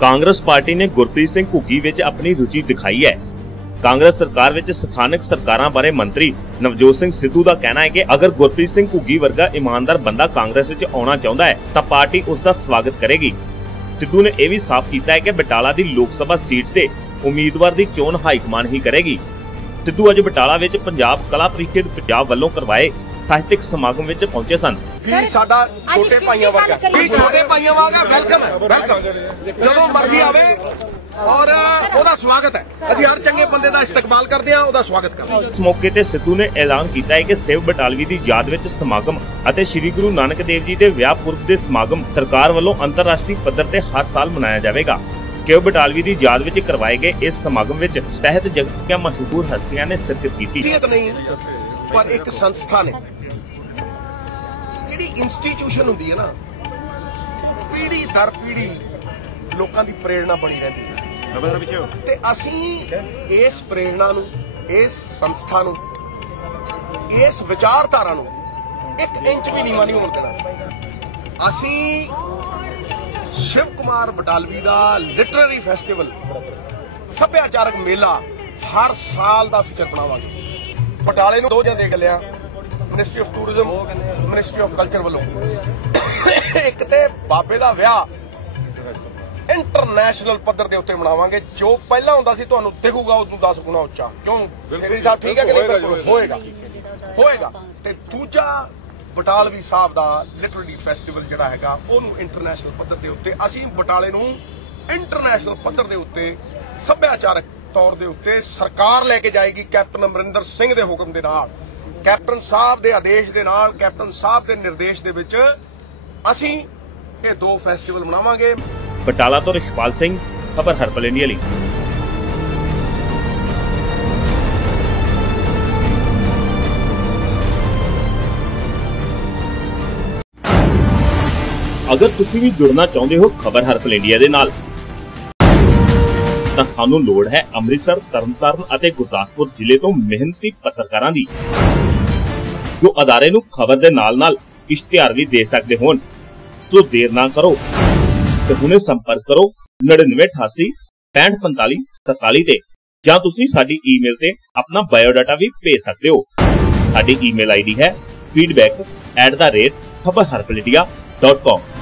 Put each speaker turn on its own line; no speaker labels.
Congress party ਨੇ ਗੁਰਪ੍ਰੀਤ ਸਿੰਘ ਘੁੱਗੀ ਵਿੱਚ ਆਪਣੀ ਰੁਚੀ ਦਿਖਾਈ ਹੈ। ਕਾਂਗਰਸ ਸਰਕਾਰ ਵਿੱਚ ਸਥਾਨਕ ਸਰਕਾਰਾਂ ਬਾਰੇ ਮੰਤਰੀ ਨਵਜੋਤ ਸਿੰਘ ਸਿੱਧੂ ਦਾ ਕਹਿਣਾ ਹੈ ਕਿ ਅਗਰ ਗੁਰਪ੍ਰੀਤ ਸਿੰਘ ਘੁੱਗੀ ਵਰਗਾ ਇਮਾਨਦਾਰ ਬੰਦਾ ਕਾਂਗਰਸ ਵਿੱਚ ਆਉਣਾ ਚਾਹੁੰਦਾ ਹੈ, ਤਾਂ ਪਾਰਟੀ ਉਸ ਦਾ ਸਵਾਗਤ ਕਰੇਗੀ। ਸਿੱਧੂ ਨੇ ਇਹ ਵੀ ਸਾਫ਼ ਕੀਤਾ ਹੈ ਕਿ ਬਟਾਲਾ ਦੀ ਲੋਕ ਸਭਾ ਸੀਟ ਤੇ ਉਮੀਦਵਾਰ ਦੀ ਚੋਣ ਹਾਈ ਕਮਾਨ ਹੀ ਕਰੇਗੀ। ਸਿੱਧੂ ਅੱਜ ਬਟਾਲਾ ਵਿੱਚ ਪੰਜਾਬ ਕਲਾ ਪ੍ਰੀਸ਼ਦ ਪੰਜਾਬ ਵੱਲੋਂ ਕਰਵਾਏ ਸਾਹਿਤਕ ਸਮਾਗਮ ਵਿੱਚ ਪਹੁੰਚੇ ਸਨ।
ਵੀ ਸਾਡਾ ਛੋਟੇ ਭਾਈਆਂ ਵਰਗਾ। ਵੀ ਛੋਟੇ ਭਾਈਆਂ ਵਰਗਾ ਵੈਲਕਮ ਹੈ ਵੈਲਕਮ ਜਦੋਂ ਮਰਜ਼ੀ ਆਵੇ ਔਰ ਉਹਦਾ ਸਵਾਗਤ ਹੈ। ਅਸੀਂ ਹਰ ਚੰਗੇ ਬੰਦੇ ਦਾ ਇਸਤਕਬਾਲ ਕਰਦੇ ਹਾਂ ਉਹਦਾ ਸਵਾਗਤ ਕਰਦੇ ਹਾਂ।
ਇਸ ਮੌਕੇ ਤੇ ਸਿੱਧੂ ਨੇ ਐਲਾਨ ਕੀਤਾ ਹੈ ਕਿ ਸਿਵ ਬਟਾਲਵੀ ਦੀ ਯਾਦ ਵਿੱਚ ਸਮਾਗਮ ਅਤੇ ਸ੍ਰੀ ਗੁਰੂ ਨਾਨਕ ਦੇਵ ਜੀ ਦੇ ਵਿਆਹ ਪੁਰਬ ਦੇ ਸਮਾਗਮ ਸਰਕਾਰ ਵੱਲੋਂ ਅੰਤਰਰਾਸ਼ਟਰੀ ਪੱਧਰ ਤੇ ਹਰ ਸਾਲ ਮਨਾਇਆ ਜਾਵੇਗਾ। ਕਿਉ ਬਟਾਲਵੀ ਦੀ ਯਾਦ ਵਿੱਚ ਕਰਵਾਏ ਗਏ ਇਸ ਸਮਾਗਮ ਵਿੱਚ ਤਹਿਤ ਜਗਤ ਦੀਆਂ ਮਸ਼ਹੂਰ ਹਸਤੀਆਂ ਨੇ ਸ਼ਿਰਕਤ ਕੀਤੀ।
ਸ਼ਖਸੀਅਤ ਨਹੀਂ ਹੈ ਪਰ ਇੱਕ ਸੰਸਥਾ ਨੇ ਇੰਸਟੀਟਿਊਸ਼ਨ ਹੁੰਦੀ ਹੈ ਨਾ ਪੀੜ੍ਹੀ ਦਰ ਪੀੜ੍ਹੀ ਲੋਕਾਂ ਦੀ ਪ੍ਰੇਰਣਾ ਬਣੀ ਰਹਿੰਦੀ ਹੈ। ਤੇ ਅਸੀਂ ਇਸ ਪ੍ਰੇਰਣਾ ਨੂੰ ਇਸ ਸੰਸਥਾ ਨੂੰ ਇਸ ਵਿਚਾਰਧਾਰਾ ਨੂੰ ਇੱਕ ਇੰਚ ਵੀ ਨੀਵਾਂ ਨਹੀਂ ਹੋਣ ਦੇਣਾ। ਅਸੀਂ ਸ਼ਿਵ ਕੁਮਾਰ ਬਟਾਲਵੀ ਦਾ ਲਿਟਰੇਰੀ ਫੈਸਟੀਵਲ ਸੱਭਿਆਚਾਰਕ ਮੇਲਾ ਹਰ ਸਾਲ ਦਾ ਫੀਚਰ ਬਣਾਵਾਂਗੇ। ਬਟਾਲੇ ਨੂੰ ਦੋ ਜਾਂ ਦੇਖ ਲਿਆ। Ministry of tourism ministry of culture ਵੱਲੋਂ। ਇੱਕ ਤੇ ਬਾਬੇ ਦਾ ਵਿਆਹ ਇੰਟਰਨੈਸ਼ਨਲ ਪੱਧਰ ਦੇ ਉੱਤੇ ਮਨਾਵਾਂਗੇ ਜੋ ਪਹਿਲਾਂ ਹੁੰਦਾ ਸੀ ਤੁਹਾਨੂੰ ਦਿਖੂਗਾ ਉਦੋਂ 10 ਗੁਣਾ ਉੱਚਾ। ਕਿਉਂ? ਮੇਰੀ ਸਾਹਿਬ ਠੀਕ ਹੈ ਕਿ ਨਹੀਂ? ਬਿਲਕੁਲ ਹੋਏਗਾ ਹੋਏਗਾ। ਤੇ ਦੂਜਾ ਬਟਾਲਵੀ ਸਾਹਿਬ ਦਾ ਲਿਟਰੇਰੀ ਫੈਸਟੀਵਲ ਜਿਹੜਾ ਹੈਗਾ ਉਹਨੂੰ ਇੰਟਰਨੈਸ਼ਨਲ ਪੱਧਰ ਦੇ ਉੱਤੇ ਅਸੀਂ ਬਟਾਲੇ ਨੂੰ ਇੰਟਰਨੈਸ਼ਨਲ ਪੱਧਰ ਦੇ ਉੱਤੇ ਸੱਭਿਆਚਾਰਕ ਤੌਰ ਦੇ ਉੱਤੇ ਸਰਕਾਰ ਲੈ ਕੇ ਜਾਏਗੀ ਕੈਪਟਨ ਅਮਰਿੰਦਰ ਸਿੰਘ ਦੇ ਹੁਕਮ ਦੇ ਨਾਲ। ਕੈਪਟਨ ਸਾਹਿਬ ਦੇ ਆਦੇਸ਼ ਦੇ ਨਾਲ, ਕੈਪਟਨ ਸਾਹਿਬ ਦੇ ਨਿਰਦੇਸ਼ ਦੇ ਵਿੱਚ ਅਸੀਂ ਇਹ ਦੋ ਫੈਸਟੀਵਲ ਮਨਾਵਾਂਗੇ।
ਬਟਾਲਾ ਤੋਂ ਰਿਸ਼ਪਾਲ ਸਿੰਘ, ਖਬਰ ਹਰਪਲ ਇੰਡੀਆ ਲਈ। ਅਗਰ ਤੁਸੀਂ ਵੀ ਜੁੜਨਾ ਚਾਹੁੰਦੇ ਹੋ ਖਬਰ ਹਰਪਲ ਇੰਡੀਆ ਦੇ ਨਾਲ, ਤਾਂ ਸਾਨੂੰ ਲੋੜ ਹੈ ਅੰਮ੍ਰਿਤਸਰ, ਤਰਨਤਾਰਨ ਅਤੇ ਗੁਰਦਾਸਪੁਰ ਜ਼ਿਲ੍ਹੇ ਤੋਂ ਮਿਹਨਤੀ ਪੱਤਰਕਾਰਾਂ ਦੀ। ਜੋ ਅਦਾਰੇ ਨੂੰ ਖਬਰ ਦੇ ਨਾਲ-ਨਾਲ ਇਸ਼ਤਿਹਾਰ ਵੀ ਦੇ ਸਕਦੇ ਹੋਣ। ਸੋ ਦੇਰ ਨਾ ਕਰੋ। ਤੇ ਹੁਣੇ ਸੰਪਰਕ ਕਰੋ 9988 6545 47 ਤੇ, ਜਾਂ ਤੁਸੀਂ ਸਾਡੀ ਈਮੇਲ ਤੇ ਆਪਣਾ ਬਾਇਓਡਾਟਾ ਵੀ ਭੇਜ ਸਕਦੇ ਹੋ। ਸਾਡੀ ਈਮੇਲ ਆਈਡੀ ਹੈ feedback@khabarharpaladia.com